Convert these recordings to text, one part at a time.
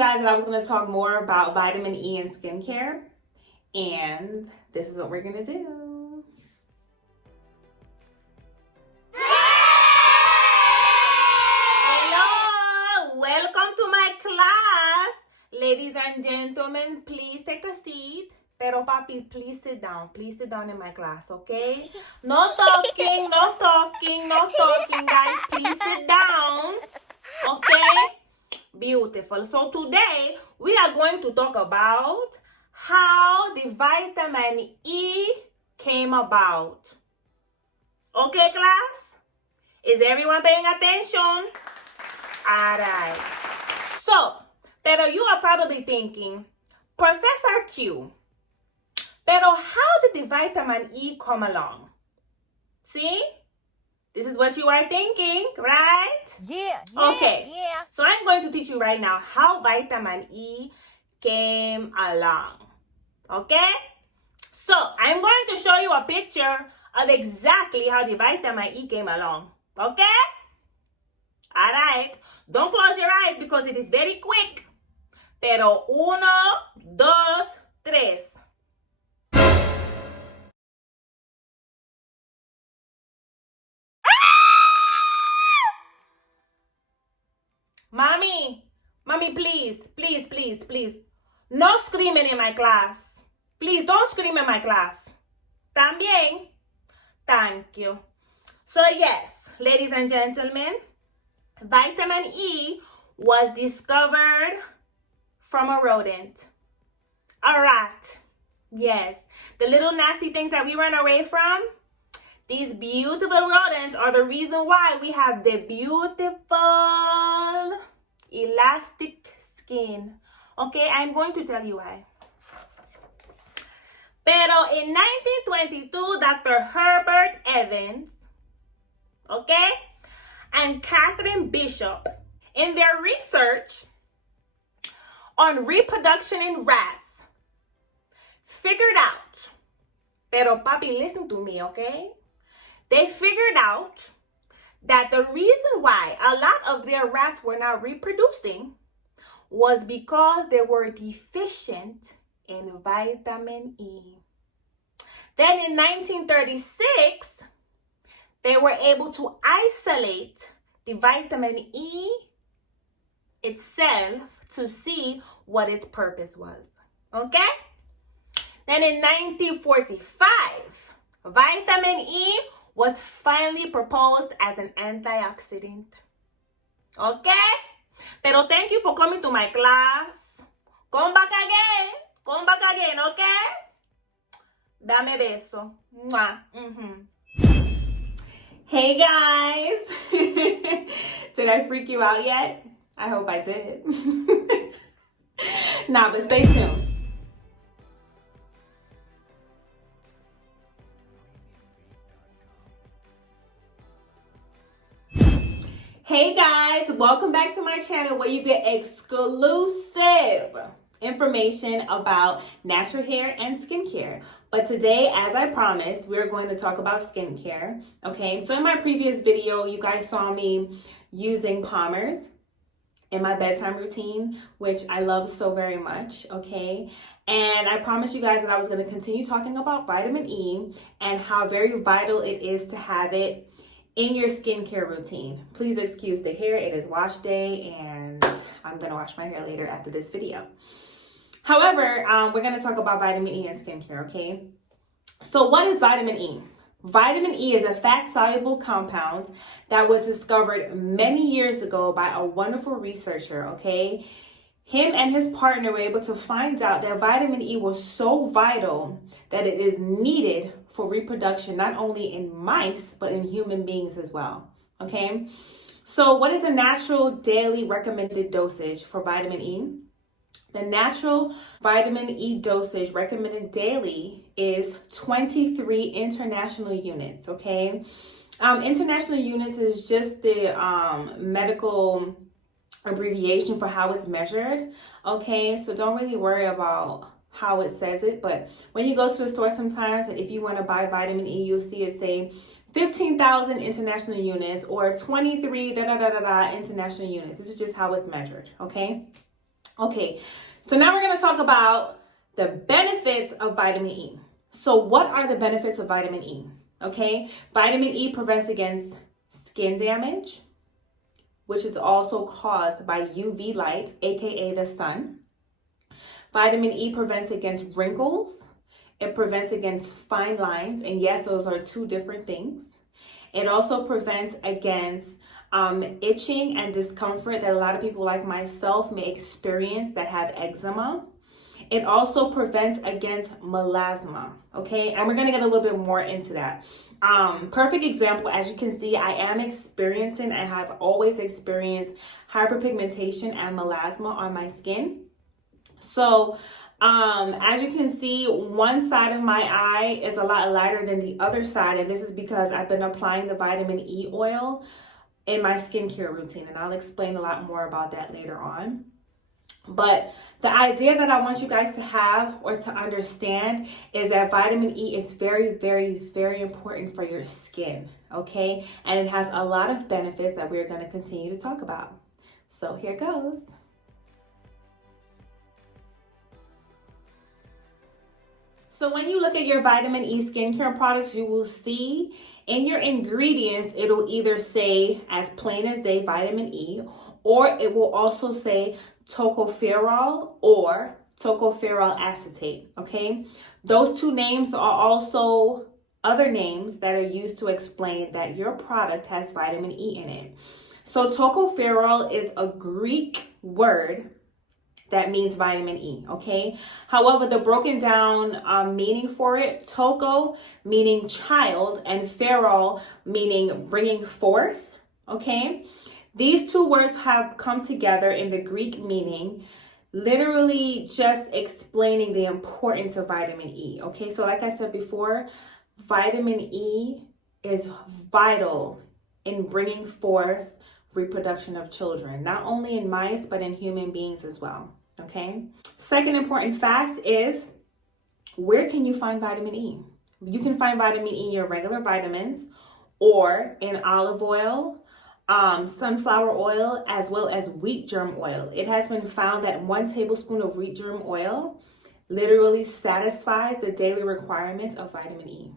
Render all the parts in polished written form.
guys that I was going to talk more about vitamin E and skincare, and this is what we're going to do. Hello! Welcome to my class. Ladies and gentlemen, please take a seat. Pero papi, please sit down. Please sit down in my class, okay? No talking, no talking, no talking, guys. Please sit down, okay? Beautiful. So today, we are going to talk about how the vitamin E came about. Okay, class? Is everyone paying attention? All right. So, pero you are probably thinking, Professor Q, pero how did the vitamin E come along? See? This is what you are thinking, right? Yeah. Okay. So I'm going to teach you right now how vitamin E came along. Okay? So I'm going to show you a picture of exactly how the vitamin E came along. Okay? All right. Don't close your eyes because it is very quick. Pero 1, 2, 3. Mommy, please. No screaming in my class. Please don't scream in my class. También. Thank you. So yes, ladies and gentlemen, vitamin E was discovered from a rodent. A rat. Yes. The little nasty things that we run away from. These beautiful rodents are the reason why we have the beautiful elastic skin. Okay, I'm going to tell you why. Pero in 1922, Dr. Herbert Evans, okay, and Catherine Bishop, in their research on reproduction in rats, figured out, pero papi, listen to me, okay? They figured out that the reason why a lot of their rats were not reproducing was because they were deficient in vitamin E. Then in 1936, they were able to isolate the vitamin E itself to see what its purpose was. Okay? Then in 1945, vitamin E was finally proposed as an antioxidant. Okay? Pero thank you for coming to my class. Come back again, okay? Dame beso. Mwah. Hey guys. Did I freak you out yet? I hope I did. Nah, but stay tuned. Hey guys, welcome back to my channel where you get exclusive information about natural hair and skincare. But today, as I promised, we're going to talk about skincare. Okay, so in my previous video, you guys saw me using Palmer's in my bedtime routine, which I love so very much, okay? And I promised you guys that I was going to continue talking about vitamin E and how very vital it is to have it in your skincare routine. Please excuse the hair. It is wash day and I'm going to wash my hair later after this video. However, we're going to talk about vitamin E and skincare, okay? So what is vitamin E? Vitamin E is a fat-soluble compound that was discovered many years ago by a wonderful researcher, okay? Him and his partner were able to find out that vitamin E was so vital that it is needed for reproduction, not only in mice, but in human beings as well, okay? So what is the natural daily recommended dosage for vitamin E? The natural vitamin E dosage recommended daily is 23 international units, okay? International units is just the medical abbreviation for how it's measured, okay? So don't really worry about how it says it, but when you go to the store sometimes, and if you want to buy vitamin E, you'll see it say 15,000 international units or 23 international units. This is just how it's measured, okay? Okay, so now we're going to talk about the benefits of vitamin E. So what are the benefits of vitamin E? Okay, vitamin E prevents against skin damage, which is also caused by UV light, aka the sun. Vitamin E prevents against wrinkles. It prevents against fine lines. And yes, those are two different things. It also prevents against itching and discomfort that a lot of people like myself may experience that have eczema. It also prevents against melasma, okay? And we're gonna get a little bit more into that. Perfect example, as you can see, I am experiencing, I have always experienced hyperpigmentation and melasma on my skin. So, as you can see, one side of my eye is a lot lighter than the other side, and this is because I've been applying the vitamin E oil in my skincare routine, and I'll explain a lot more about that later on. But the idea that I want you guys to have or to understand is that vitamin E is very, very, very important for your skin, okay? And it has a lot of benefits that we're going to continue to talk about. So here goes. So when you look at your vitamin E skincare products, you will see in your ingredients, it'll either say as plain as day vitamin E, or it will also say tocopherol or tocopherol acetate, okay? Those two names are also other names that are used to explain that your product has vitamin E in it. So tocopherol is a Greek word that means vitamin E, okay? However, the broken down meaning for it, toco meaning child and ferol meaning bringing forth, okay? These two words have come together in the Greek meaning, literally just explaining the importance of vitamin E, okay? So like I said before, vitamin E is vital in bringing forth reproduction of children, not only in mice, but in human beings as well, okay? Second important fact is, where can you find vitamin E? You can find vitamin E in your regular vitamins or in olive oil, sunflower oil, as well as wheat germ oil. It has been found that 1 tablespoon of wheat germ oil literally satisfies the daily requirements of vitamin E.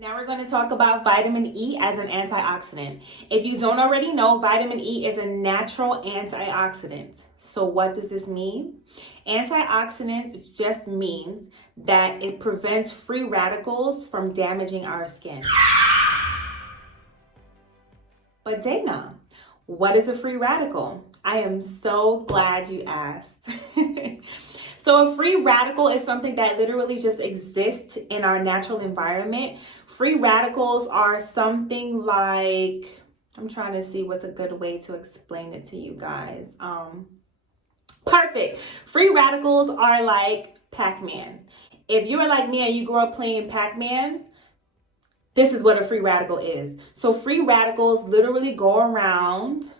Now we're going to talk about vitamin E as an antioxidant. If you don't already know, vitamin E is a natural antioxidant. So what does this mean? Antioxidant just means that it prevents free radicals from damaging our skin. But Dana, what is a free radical? I am so glad you asked. So a free radical is something that literally just exists in our natural environment. Free radicals are something like, I'm trying to see what's a good way to explain it to you guys. Perfect. Free radicals are like Pac-Man. If you were like me and you grew up playing Pac-Man, this is what a free radical is. So free radicals literally go around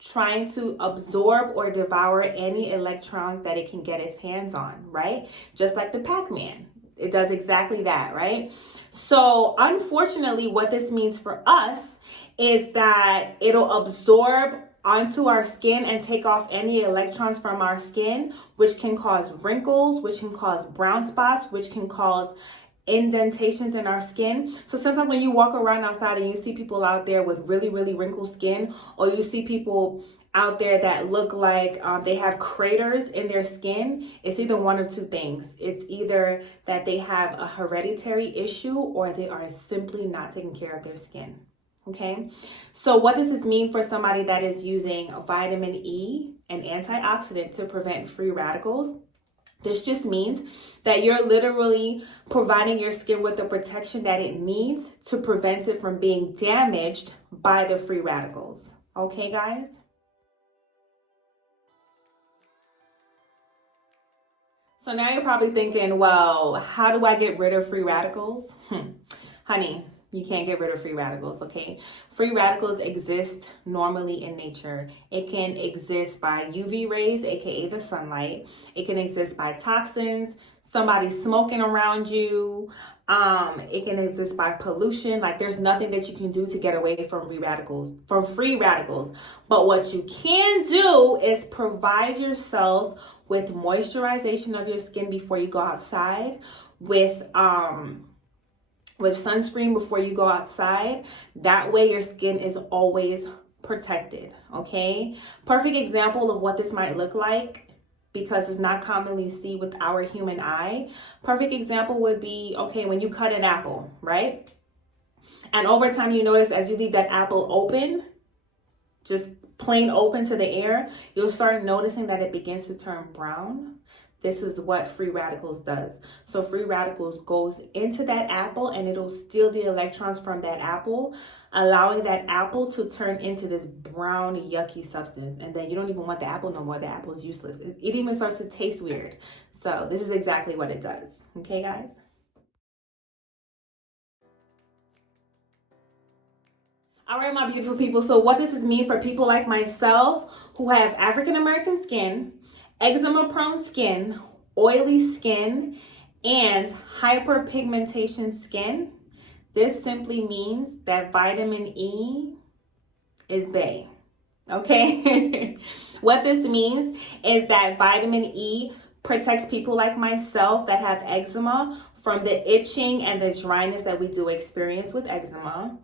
trying to absorb or devour any electrons that it can get its hands on, right? Just like the Pac-Man. It does exactly that, right? So unfortunately, what this means for us is that it'll absorb onto our skin and take off any electrons from our skin, which can cause wrinkles, which can cause brown spots, which can cause indentations in our skin. So sometimes when you walk around outside and you see people out there with really, really wrinkled skin, or you see people out there that look like they have craters in their skin, it's either one of two things. It's either that they have a hereditary issue or they are simply not taking care of their skin. Okay, so what does this mean for somebody that is using vitamin E, an antioxidant, to prevent free radicals? This just means that you're literally providing your skin with the protection that it needs to prevent it from being damaged by the free radicals. Okay, guys? So now you're probably thinking, well, how do I get rid of free radicals? Honey, you can't get rid of free radicals, okay? Free radicals exist normally in nature. It can exist by UV rays, aka the sunlight. It can exist by toxins, somebody smoking around you. It can exist by pollution. Like, there's nothing that you can do to get away from free radicals. But what you can do is provide yourself with moisturization of your skin before you go outside, with sunscreen before you go outside. That way your skin is always protected, okay? Perfect example of what this might look like, because it's not commonly seen with our human eye. Perfect example would be, okay, when you cut an apple, right? And over time you notice as you leave that apple open, just plain open to the air, you'll start noticing that it begins to turn brown. This is what free radicals does. So free radicals goes into that apple and it'll steal the electrons from that apple, allowing that apple to turn into this brown, yucky substance. And then you don't even want the apple no more. The apple is useless. It even starts to taste weird. So this is exactly what it does. Okay, guys? All right, my beautiful people. So what does this mean for people like myself who have African American skin, eczema-prone skin, oily skin, and hyperpigmentation skin? This simply means that vitamin E is bae, okay? What this means is that vitamin E protects people like myself that have eczema from the itching and the dryness that we do experience with eczema.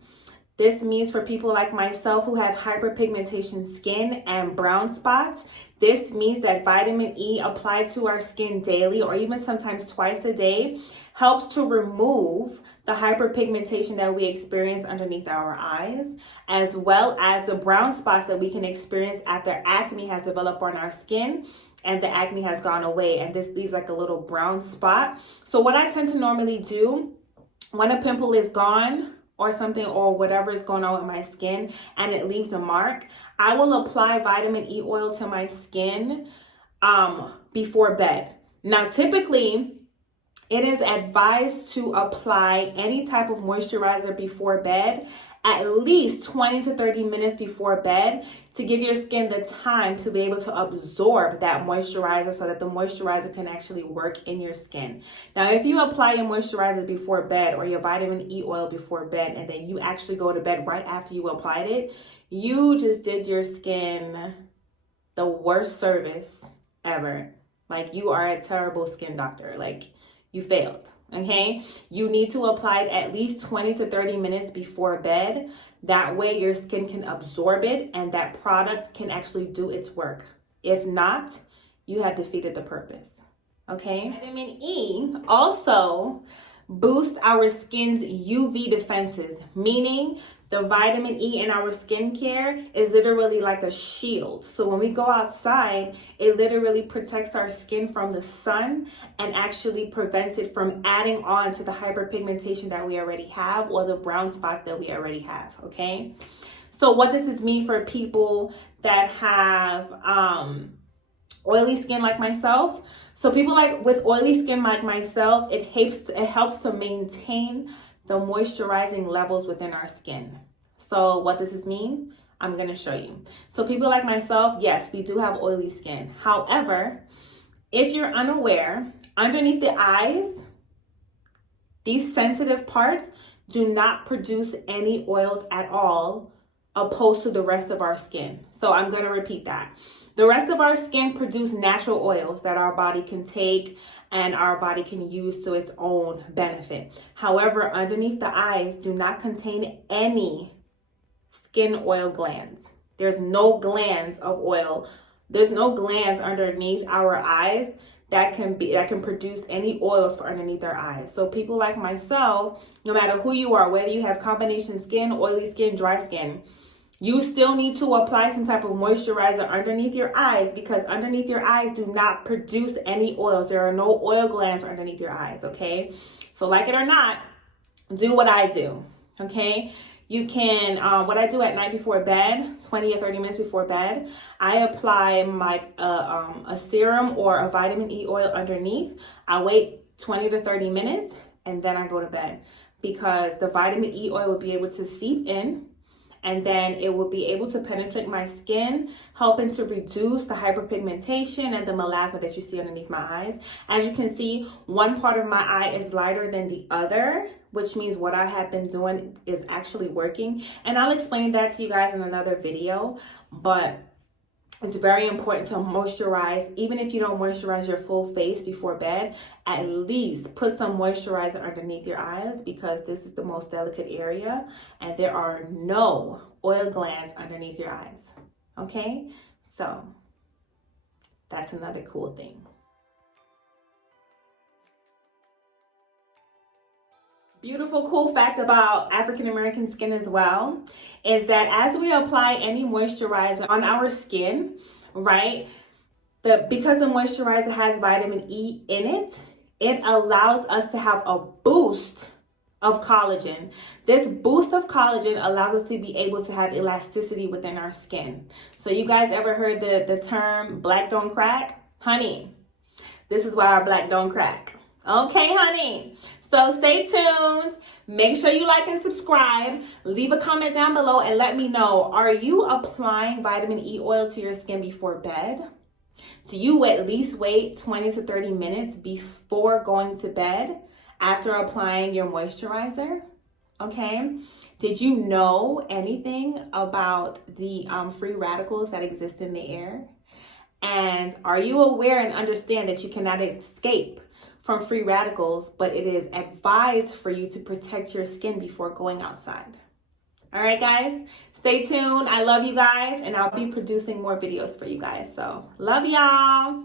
This means for people like myself who have hyperpigmentation skin and brown spots, this means that vitamin E applied to our skin daily or even sometimes twice a day helps to remove the hyperpigmentation that we experience underneath our eyes, as well as the brown spots that we can experience after acne has developed on our skin and the acne has gone away, and this leaves like a little brown spot. So what I tend to normally do when a pimple is gone or something, or whatever is going on with my skin and it leaves a mark, I will apply vitamin E oil to my skin before bed. Now, typically, it is advised to apply any type of moisturizer before bed at least 20 to 30 minutes before bed to give your skin the time to be able to absorb that moisturizer so that the moisturizer can actually work in your skin. Now, if you apply your moisturizer before bed or your vitamin E oil before bed and then you actually go to bed right after you applied it, you just did your skin the worst service ever. Like, you are a terrible skin doctor. Like, you failed. Okay, you need to apply it at least 20 to 30 minutes before bed. That way your skin can absorb it and that product can actually do its work. If not, you have defeated the purpose. Okay, vitamin E also boosts our skin's UV defenses, meaning the vitamin E in our skincare is literally like a shield. So when we go outside, it literally protects our skin from the sun and actually prevents it from adding on to the hyperpigmentation that we already have or the brown spots that we already have, okay? So what does this mean for people that have oily skin like myself? So people with oily skin like myself, it helps to maintain the moisturizing levels within our skin. So what does this mean? I'm going to show you. So people like myself, yes, we do have oily skin. However, if you're unaware, underneath the eyes, these sensitive parts do not produce any oils at all, opposed to the rest of our skin. So I'm going to repeat that. The rest of our skin produce natural oils that our body can take and our body can use to its own benefit. However, underneath the eyes do not contain any skin oil glands. There's no glands of oil. There's no glands underneath our eyes that can produce any oils for underneath our eyes. So people like myself, no matter who you are, whether you have combination skin, oily skin, dry skin, you still need to apply some type of moisturizer underneath your eyes, because underneath your eyes do not produce any oils. There are no oil glands underneath your eyes, okay? So like it or not, do what I do, okay? You can, what I do at night before bed, 20 or 30 minutes before bed, I apply a serum or a vitamin E oil underneath. I wait 20 to 30 minutes and then I go to bed, because the vitamin E oil will be able to seep in and then it will be able to penetrate my skin, helping to reduce the hyperpigmentation and the melasma that you see underneath my eyes. As you can see, one part of my eye is lighter than the other, which means what I have been doing is actually working. And I'll explain that to you guys in another video, but it's very important to moisturize. Even if you don't moisturize your full face before bed, at least put some moisturizer underneath your eyes, because this is the most delicate area and there are no oil glands underneath your eyes. Okay, so that's another cool thing. Beautiful, cool fact about African American skin as well is that as we apply any moisturizer on our skin, right, because the moisturizer has vitamin E in it, it allows us to have a boost of collagen. This boost of collagen allows us to be able to have elasticity within our skin. So you guys ever heard the term black don't crack? Honey, this is why our black don't crack. Okay, honey. So stay tuned. Make sure you like and subscribe. Leave a comment down below and let me know, are you applying vitamin E oil to your skin before bed? Do you at least wait 20 to 30 minutes before going to bed after applying your moisturizer? Okay. Did you know anything about the free radicals that exist in the air? And are you aware and understand that you cannot escape from free radicals, but it is advised for you to protect your skin before going outside? All right, guys, stay tuned. I love you guys, and I'll be producing more videos for you guys. So love y'all.